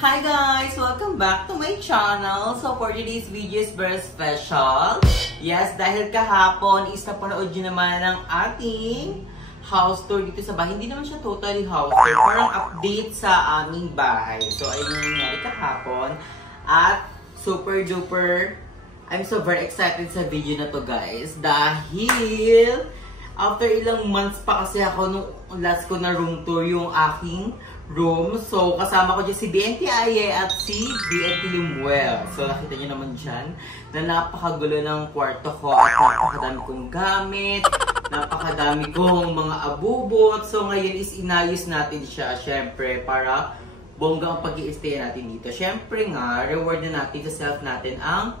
Hi guys! Welcome back to my channel. So for today's video is very special. Yes, dahil kahapon is napanood nyo naman ang ating house tour dito sa bahay. Hindi naman siya totally house tour. Parang update sa aming bahay. So ayun yung nangyari kahapon. At super duper, I'm so very excited sa video na to guys. Dahil after ilang months pa kasi ako nung last ko na room tour yung aking room. So, kasama ko dyan si BNT Aye at si BNT Limuel. So, nakita nyo naman dyan na napakagulo ng kwarto ko at napakadami kong gamit, napakadami kong mga abubot. So, ngayon is inayos natin siya, syempre, para bongga ang pag-i-stay natin dito. Syempre nga, reward na natin sa self natin ang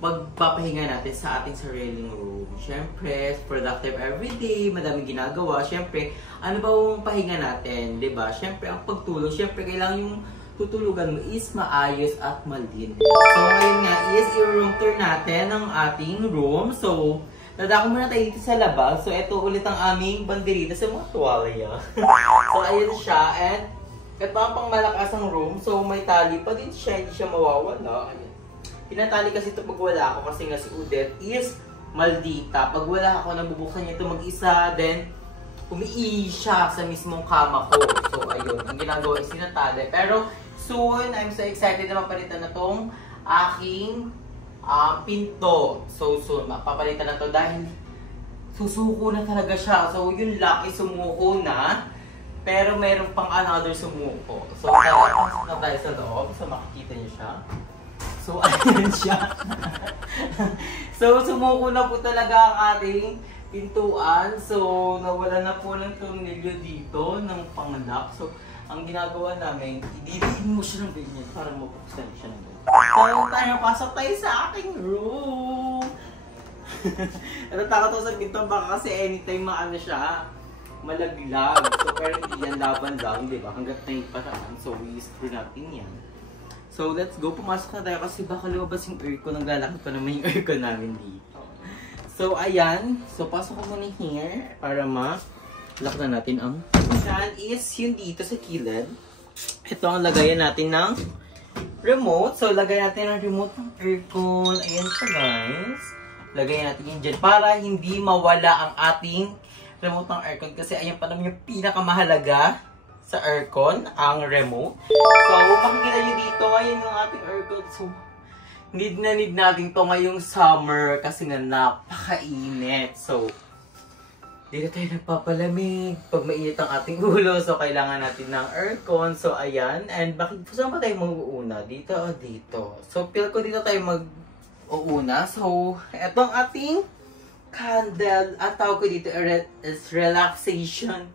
pagpapahinga natin sa ating sariling room. Siyempre, productive everyday, madaming ginagawa. Siyempre, ano ba ang pahinga natin, 'di ba? Siyempre, ang pagtulog, siyempre, kailangan yung tutulugan mo is maayos at malinis. So, ngayon nga is i-room tour natin ng ating room. So, dadako muna tayo dito sa labas. So, ito ulit ang aming banderita sa mga tuwalya. So, ayun siya. And, ito ang pang malakas ang room. So, may tali pa din siya. Hindi siya mawawala. Ayun. Pinatali kasi ito pag wala ako kasi nga si Udette is maldita. Pag wala ako, nabubuksan niya ito mag-isa, then umiihi siya sa mismong kama ko. So, ayun. Ang ginagawa is sinatali. Pero, soon, I'm so excited na mapalitan na tong aking pinto. So, soon, mapapalitan na to dahil susuko na talaga siya. So, yun lang, sumuko na. Pero, meron pang another sumuko. So, pasok na tayo sa loob. So, makikita niyo siya. So, ayun siya. So, sumuko na po talaga ang ating pintuan. So, nawala na po ng tornilyo dito ng panglock. So, ang ginagawa namin, idiliin mo siya ng ganyan para mapuksan siya ng ganyan. So, tayo, pasok tayo sa aking room. Natatakot ako sa pinto baka kasi anytime maano siya, malaglag. So, pero hindi yan laban lang, di ba? Hanggat na iparaan. So, we-screw natin yan. So, let's go. Pumasok na tayo kasi baka lumabas yung aircon. Naglalakad pa naman yung aircon namin dito. So, ayan. So, pasok ko muna here para ma-lock na natin ang yan is yung dito sa kilid. Ito ang lagayan natin ng remote. So, lagayan natin ang remote ng aircon. Ayan siya, guys. Lagayan natin yun dyan para hindi mawala ang ating remote ng aircon. Kasi ayan pa naman yung pinakamahalaga sa aircon, ang remote. So, makikita nyo dito, ayan yung ating aircon. So, need na need natin to ngayong summer kasi nga napakainit. So, dito tayo nagpapalamig pag mainit ang ating ulo. So, kailangan natin ng aircon. So, ayan. And bakit, saan ba tayo mag-uuna? Dito o dito? So, feel ko dito tayo mag-uuna. So, ito ang ating candle. At tawag ko dito is relaxation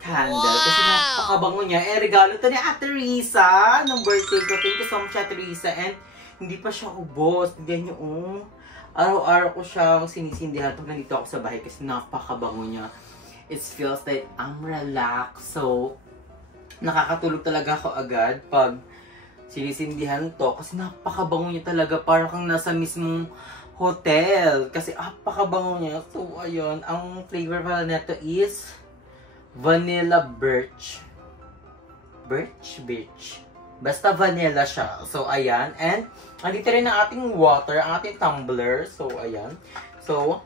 candle. Wow! Kasi napakabango niya. Eh, regalo to ni Ate Risa nung birthday ko. Thank you so much, Ate Risa. And hindi pa siya ubos. Tignan nyo, araw-araw ko siyang sinisindihan pag nandito ako sa bahay kasi napakabango niya. It feels like I'm relaxed. So, nakakatulog talaga ako agad pag sinisindihan to. Kasi napakabango niya talaga. Parang kang nasa mismong hotel. Kasi napakabango niya. So, ayun. Ang flavor pala nito is vanilla birch. Birch. Basta vanilla siya. So, ayan. And, andito rin ang ating water, ang ating tumbler. So, ayan. So,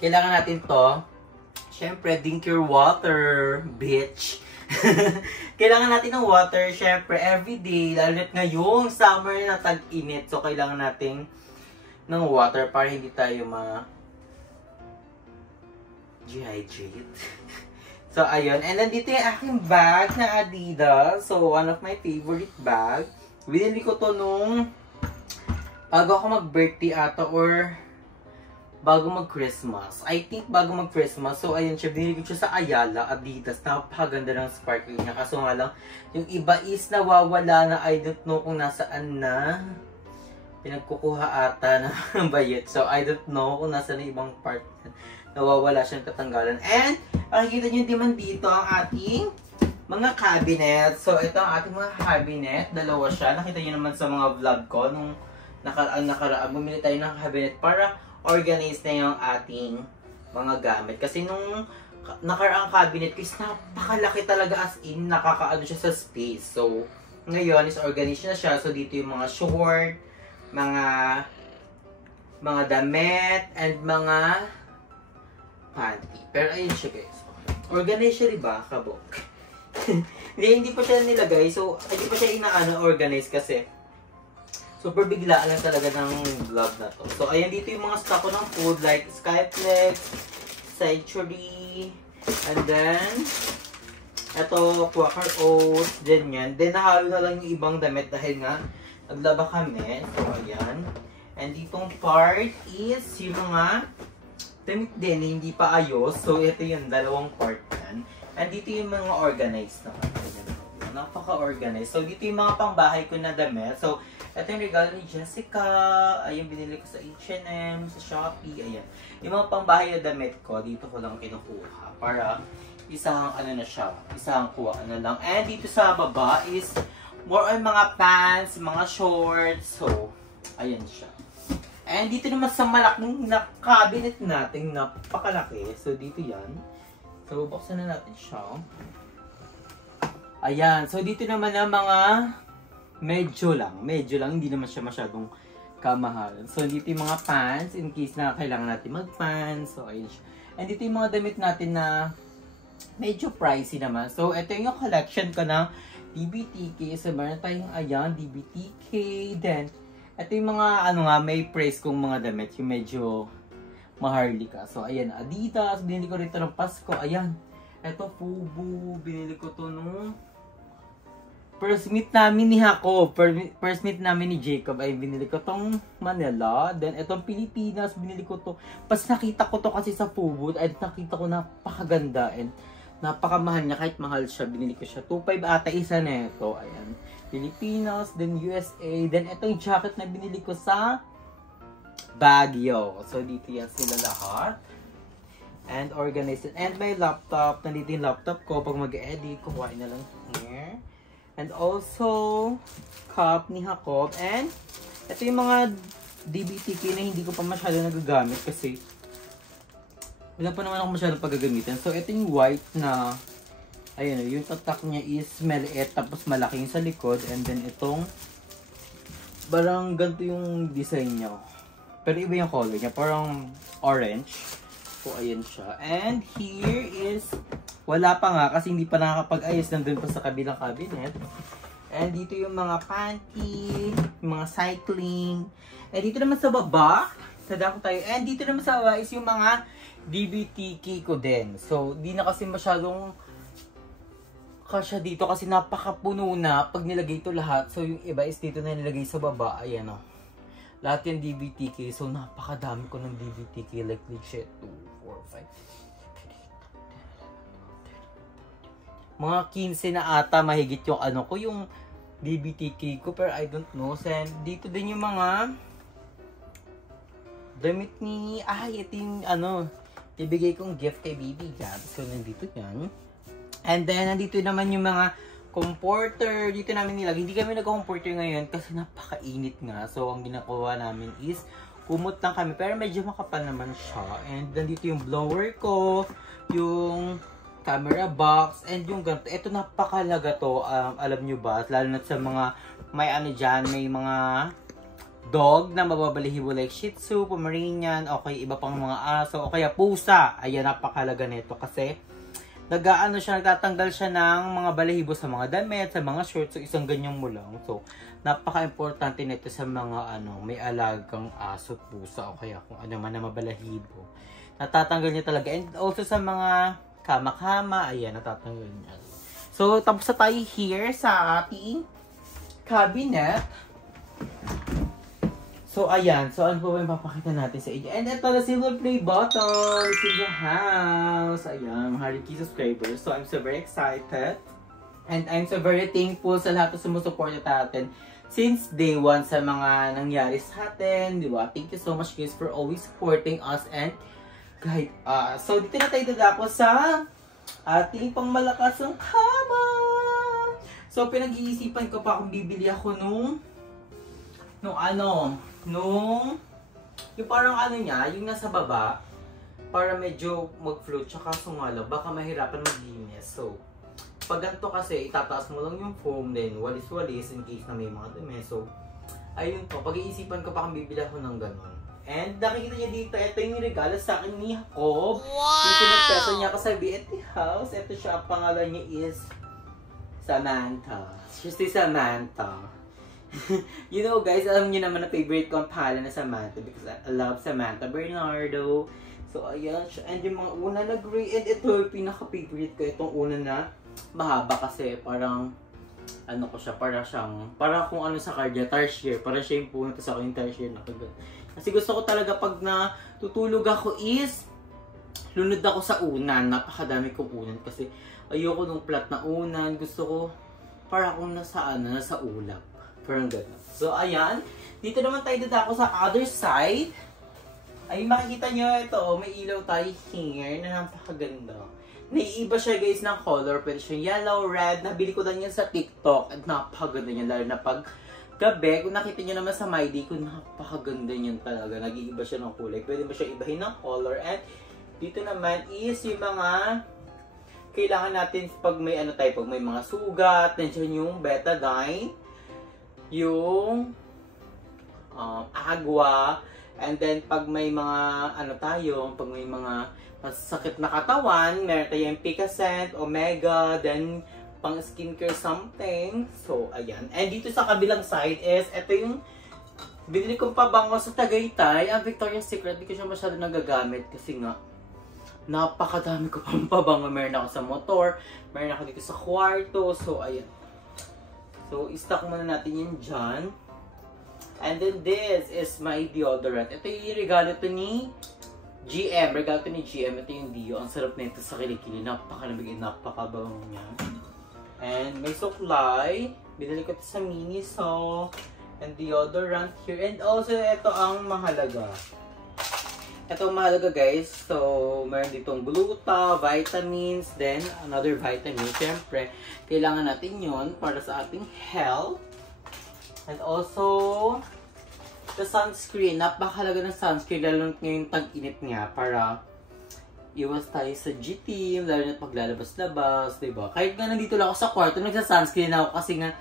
kailangan natin to. Siyempre, drink your water, bitch. Kailangan natin ng water, siyempre, everyday. Lalo na ngayong summer na tag-init. So, kailangan natin ng water para hindi tayo dehydrate. So, ayun. And nandito yung aking bag na Adidas. So, one of my favorite bag. Binili ko to nung bago ako mag-birthday ata or bago mag-Christmas. I think bago mag-Christmas. So, ayun siya. Binili ko siya sa Ayala, Adidas. Napakaganda ng sparkling niya. Kaso nga lang, yung iba is nawawala na. I don't know kung nasaan na. Pinagkukuha ata ng bayet. So, I don't know kung nasaan na ibang part. Nawawala siyang tatanggalan. And, makikita nyo naman dito ang ating mga cabinet. So, ito ang ating mga cabinet. Dalawa siya. Nakita nyo naman sa mga vlog ko. Nung nakaraan, bumili tayo ng cabinet para organize na yung ating mga gamit. Kasi nung nakaraang cabinet ko is napakalaki talaga, as in, nakakaano siya sa space. So, ngayon is organized na siya. So, dito yung mga short, mga damit, and mga panty. Pero ayun siya, guys. Organized siya, diba? Kabok. hindi pa siya nilagay. So, hindi pa siya organize kasi super biglaan lang talaga ng vlog na to. So, ayan dito yung mga stock ko ng food like Skyflex, Century, and then ito, Quaker Oats, ganyan. Then, nahalo na lang yung ibang damit dahil nga naglaba kami. So, ayan. And ditong part is yung mga damit din, hindi pa ayos. So, ito yung dalawang part yan. And dito yung mga organized naman. Napaka-organized. So, dito yung mga pangbahay ko na damit. So, ito yung regalo ni Jessica. Ayun, binili ko sa H&M, sa Shopee. Ayan. Yung mga pangbahay na damit ko, dito ko lang kinukuha. Para isang na siya. Isang kuha na lang. And dito sa baba is more on mga pants, mga shorts. So, ayan siya. And dito naman sa malaking na cabinet natin, napakalaki. So, dito yan. So, buksan na natin siya. Ayan. So, dito naman ang mga medyo lang, hindi naman siya masyadong kamahalan. So, dito yung mga pants, in case na kailangan natin mag-pants. So, ayun siya. And dito yung mga damit natin na medyo pricey naman. So, ito yung collection ko ng DBTK. So, meron tayong, ayan, DBTK. Then, ito yung mga, may price kong mga damit. Yung medyo maharlika. So, ayan, Adidas. Binili ko rito ng Pasko. Ayan. Ito, Fubu. Binili ko to nung first meet namin ni Jacob, first meet namin ni Jacob, ay binili ko tong Manila. Then, itong Pilipinas, binili ko to. Pas nakita ko to kasi sa Fubu, ay nakita ko napakaganda. And napakamahal niya, kahit mahal siya, binili ko siya. 2.5 ata isa na ito. Ayan. Pilipinas, then USA. Then, itong jacket na binili ko sa Baguio. So, dito yan sila lahat. And organized. And my laptop, nandito yung laptop ko. Pag mag-edit, kukuhain na lang here. And also, cup ni Jacob. And, ito yung mga DBTK na hindi ko pa masyado nagagamit kasi wala pa naman ako masyado paggagamitan. So, ito yung white na, ayun, yung tatak niya is maliit tapos malaki yung sa likod. And then, itong, parang ganito yung design niya. Pero iba yung color niya. Parang orange. So, ayan siya. And, here is, wala pa nga kasi hindi pa nakakapag-ayos, nandun pa sa kabilang cabinet. And dito yung mga panty, yung mga cycling. And dito naman sa baba, sa dako tayo. And dito naman sa baba is yung mga DBTK ko din. So, di na kasi masyadong kasya dito kasi napakapuno na pag nilagay ito lahat. So, yung iba is dito na nilagay sa baba. Ayan o. Lahat yung DBTK. So, napakadami ko ng DBTK. Like legit 2, 4, 5, mga 15 na ata mahigit yung ko, yung DBTK ko, pero I don't know. So, dito din yung mga damit ni, ito yung ibigay kong gift kay Baby Gab. So, nandito yan. And then, nandito naman yung mga comforter. Dito namin nilagay. Hindi kami nag-comforter ngayon kasi napakainit nga. So, ang ginagawa namin is kumot lang kami. Pero medyo makapal naman siya. And nandito yung blower ko, yung camera box, and yung ganito. Ito napakalaga to. Alam nyo ba? Lalo na sa mga may dyan, may mga dog na mababalihibo like Shih Tzu, Pomeranian, okay, iba pang mga aso, o kaya pusa. Ayan, napakalaga nito kasi nagtatanggal siya ng mga balahibo sa mga damit, sa mga shorts, so isang ganyan mo lang. So, napaka-importante nito sa mga may alagang aso, pusa, o kaya kung ano man na mabalahibo. Natatanggal niya talaga. And also sa mga kama-kama, ayan, natatanggal niya. So, tapos na tayo here sa ating cabinet. So, So, ayan. So, ano po ba yung papakita natin sa inyo? And ito, the silver play button is in the house. Ayan, 100k subscribers. So, I'm so very excited. And I'm so very thankful sa lahat na sumusuporta natin since day one sa mga nangyari sa atin, di ba? Thank you so much guys for always supporting us and guide us. So, dito na tayo dadako sa ating pangmalakas ng kama. So, pinag-iisipan ko pa kung bibili ako yung parang ano niya, yung nasa baba, para medyo mag-float, tsaka sumalaw, baka mahirapan maglinis. So, pag ganito kasi, itataas mo lang yung foam, then walis-walis in case na may mga dumi. So, ayun po, pag-iisipan ko pa kung bibili ako ng ganon. And nakikita niya dito, ito yung regalo sa akin ni Jacob. Wow! Yung pinagpeso niya ako sa BT House. Ito siya, ang pangalan niya is Samantha. She's si Samantha. You know guys, alam niyo naman na favorite ko ang pangalan na Samantha because I love Samantha Bernardo. So, ayan siya. And yung mga una na gray, and ito yung pinaka-favorite ko. Itong una na mahaba kasi parang ano ko siya, parang kung ano sa card niya, tarsier, parang siya yung puno, tapos ako yung tarsier na kagad. Kasi gusto ko talaga pag natutulog ako is lunod ako sa unan, napakadami kong unan kasi ayoko nung flat na unan, gusto ko para akong nasa ulap, parang gano'n. So ayan, dito naman tayo dadako sa other side. Ay makikita nyo ito, may ilaw tayo here na napakaganda. Naiiba siya guys ng color, pwede siya yellow, red, nabili ko lang yan sa TikTok at napakaganda niya, lalo na pag gabi, kung nakita niyo naman sa MyD ko, napakaganda niyan talaga, nag-iiba siya ng kulay, pwede mo siya ibahin ng color. And dito naman is yung mga kailangan natin pag may pag may mga sugat, nandiyan yung betadine, yung agua, and then pag may mga pag may mga masakit na katawan, meron tayong Picascent, Omega, then pang skincare something. So, ayan. And dito sa kabilang side is, ito yung binili kong pabango sa Tagaytay, ang Victoria's Secret. Di ko siya masyado nagagamit kasi nga, napakadami ko pang pabango. Meron ako sa motor, meron ako dito sa kwarto. So, ayan. So, i-stock muna natin yun dyan. And then this is my deodorant. Ito yung regalo to ni GM. Regalo to ni GM. Ito yung Dio. Ang sarap na ito sa kilikili. Napakalamig. Napakabango niya. And may supply. Binili ko ito sa Miniso. And deodorant here. And also, ito ang mahalaga. Ito ang mahalaga guys. So, meron ditong gluta, vitamins, then another vitamin. Siyempre, kailangan natin yun para sa ating health. And also, the sunscreen. Napakahalaga ng sunscreen, lalo ngayong tag-init nga para iwas tayo sa GT, lalo na paglalabas-labas, diba? Kahit nga nandito lang ako sa kwarto, nagsa-sunscreen ako kasi nga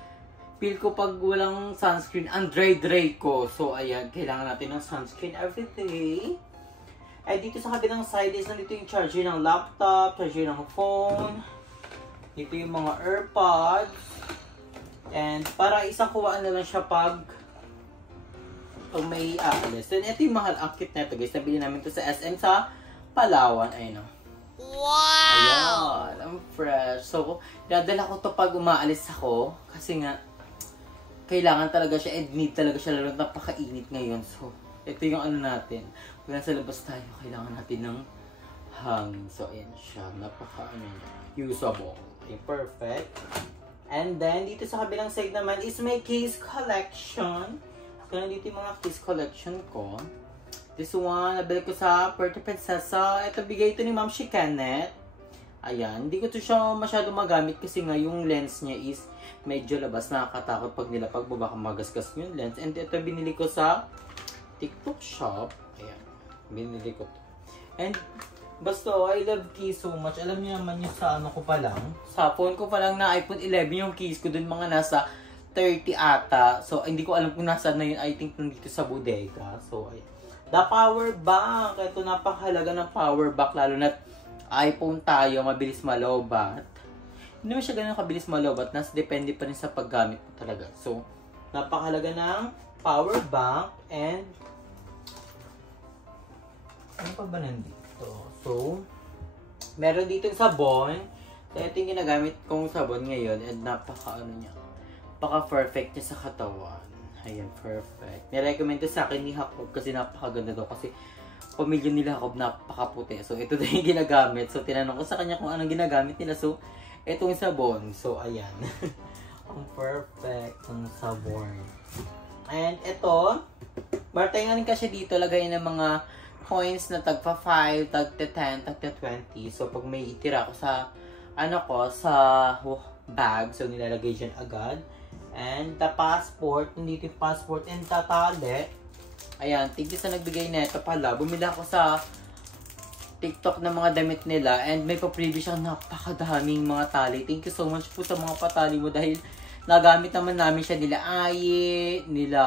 feel ko pag walang sunscreen, ang dry ko. So, ayan, kailangan natin ng sunscreen every day. At dito sa kabilang side is nandito yung charger ng laptop, charger ng phone. Dito yung mga AirPods. And para isang kuwaan na lang siya pag may aalis. Then ito yung mahal, ang cute na ito guys. Nabili namin ito sa SM sa Palawan. Ayun o. Wow! Ayan, ang fresh. So, dadala ko to pag umaalis ako. Kasi nga, kailangan talaga siya and need talaga siya lalo napakainit ngayon. So, ito yung natin. Kung nasa labas tayo, kailangan natin ng hangin. So, ayan siya. Usable. Okay, perfect. And then, dito sa kabilang side naman is my case collection. So, nandito yung mga case collection ko. This one, nabili ko sa Puerto Princesa. Ito, bigay ito ni Ma'am Kenneth. Ayan. Hindi ko ito siya masyado magamit kasi nga yung lens niya is medyo labas. Nakakatakot pag nilapag mo, baka magasgas yung lens. And ito, binili ko sa TikTok shop. Ayan. Binili ko ito. And basta, I love keys so much. Alam niyo naman yung sa ko pa lang. Sa phone ko pa lang na iPhone 11 yung keys ko dun mga nasa 30 ata. So, hindi ko alam kung nasa na yun. I think nandito sa bodega. So, ayan. The power bank. Ito napakahalaga ng power bank. Lalo na iPhone tayo, mabilis malobat. Hindi naman siya ganun kabilis malobat. Nas depende pa rin sa paggamit mo talaga. So, napakahalaga ng power bank. And ano pa ba nandito? So, meron dito yung sabon. So, ito yung ginagamit kong sabon ngayon. And napaka-perfect niya sa katawan. Ayan, perfect. Nirecommend to sa akin ni Jacob kasi napakaganda daw. Kasi pamilya nila Jacob napakaputi. So, ito din yung ginagamit. So, tinanong ko sa kanya kung anong ginagamit nila. So, itong sabon. So, ayan. Ang perfect ng sabon. And ito, martayangan kasi dito, lagay ng mga coins na tagpa 5, tagta 10, tagta 20. So, pag may itira ko sa, sa bag, so nilalagay dyan agad. And the passport, nandito yung passport and tatali. Ayan, thank you sa nagbigay nito pala. Bumili ako sa TikTok ng mga damit nila and may pa-preview siyang napakadaming mga tali. Thank you so much po sa mga patali mo dahil nagamit naman namin siya nila Aye, nila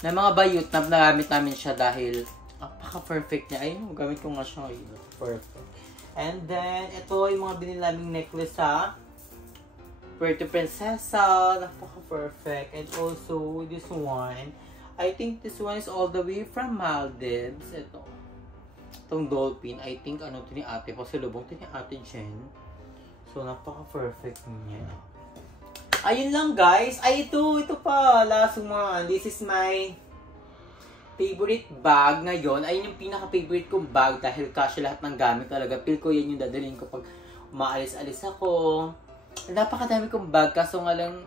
na mga bayot na nagamit namin siya dahil napaka-perfect niya. Ayun, gamit ko nga siya ngayon. Perfect. And then, ito yung mga binili naming necklace sa Puerto Princesa. Napaka-perfect. And also, this one. I think this one is all the way from Maldives. Ito. Itong dolphin. I think ano ito ni ate. Pasalubong ito ni ate Jen. So, napaka-perfect niya. Ayun lang guys. Ay, ito pa. Last one. This is my favorite bag ngayon. Ayun yung pinaka-favorite kong bag dahil kasya lahat ng gamit talaga. Feel ko yan yung dadalhin ko pag umaalis-alis ako. Napakadami kong bag. Kaso nga lang,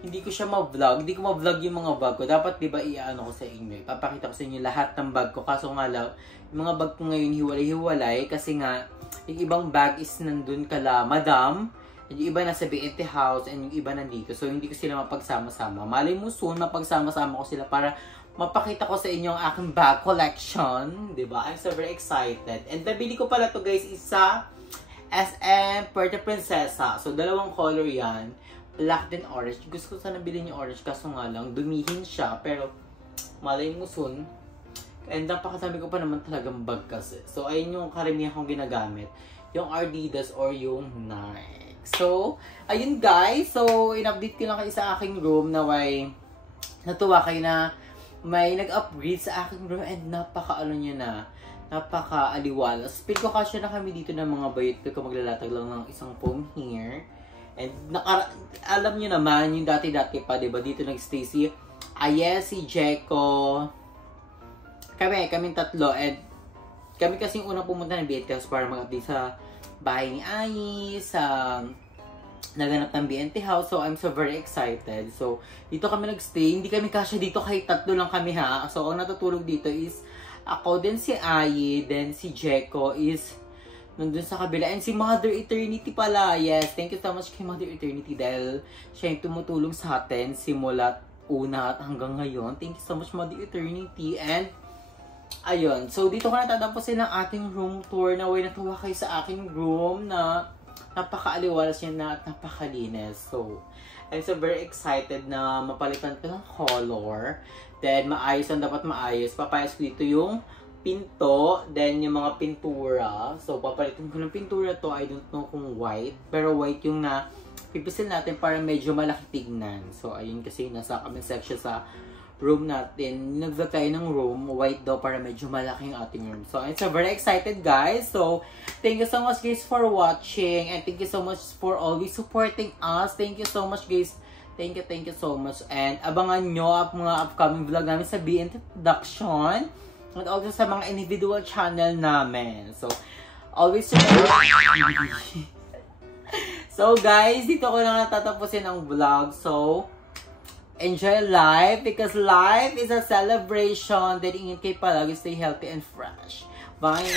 hindi ko siya ma-vlog. Hindi ko ma-vlog yung mga bag ko. Dapat diba i-ano ko sa inyo. Ipapakita ko sa inyo lahat ng bag ko. Kaso nga lang, yung mga bag ko ngayon hiwalay-hiwalay. Kasi nga, yung ibang bag is nandun kala madam. And yung iba nasa BNT House. And yung iba nandito. So, hindi ko sila mapagsama-sama. Malay mo soon, mapagsama-sama ko sila para mapakita ko sa inyo ang aking bag collection. Diba? I'm so very excited. And nabili ko pala to guys is sa SM Puerto Princesa. So, dalawang color yan. Black din orange. Gusto ko sana bilhin yung orange kaso nga lang dumihin siya. Pero malay mo soon. And napakasami ko pa naman talagang bag kasi. So ayun yung karamihan kong ginagamit. Yung Adidas or yung Nike. So ayun guys. So in-update ko lang kayo sa aking room na may natuwa kayo na may nag-upgrade sa aking room. And napaka-ano nyo na. Napaka-aliwalas. Feel ko kasya na kami dito ng mga bayot. Feel ko maglalatag lang ng isang foam here. And alam nyo naman, yung dati-dati pa, diba? Dito nag-stay si Ayes, si Jeko. Kaming tatlo. And kami kasing unang pumunta ng BNT House para mag-update sa bahay ni Ayes, sa naganap ng BNT House. So, I'm so very excited. So, dito kami nag-stay. Hindi kami kasya dito kahit tatlo lang kami ha. So, ang natutulog dito is ako, then si Aye, then si Jeko is nandun sa kabila. And si Mother Eternity pala. Yes, thank you so much kay Mother Eternity dahil siya yung tumutulong sa atin simula una at hanggang ngayon. Thank you so much Mother Eternity. And ayun, so dito ko natatapusin ang ating room tour. Na way natuwa kayo sa aking room na napaka-aliwalas niya na at napakalinis. So, I'm so very excited na mapalitan ko ng color. Then, maayos ang dapat maayos. Papayos ko dito yung pinto, then yung mga pintura. So, papalitin ko ng pintura to. I don't know kung white. Pero white yung na pipisil natin para medyo malaki tignan. So, ayun kasi nasa comment section sa room natin. Nag-vlog tayo ng room. White daw para medyo malaki yung ating room. So, I'm so very excited guys. So, thank you so much guys for watching. And thank you so much for always supporting us. Thank you so much guys. Thank you so much. And abangan nyo ang mga upcoming vlog namin sa BNT Production. And also sa mga individual channel namin. So, always So, guys, dito ko na natatapusin ang vlog. So, enjoy life because life is a celebration. Then, ingat kayo palagi. Stay healthy and fresh. Bye!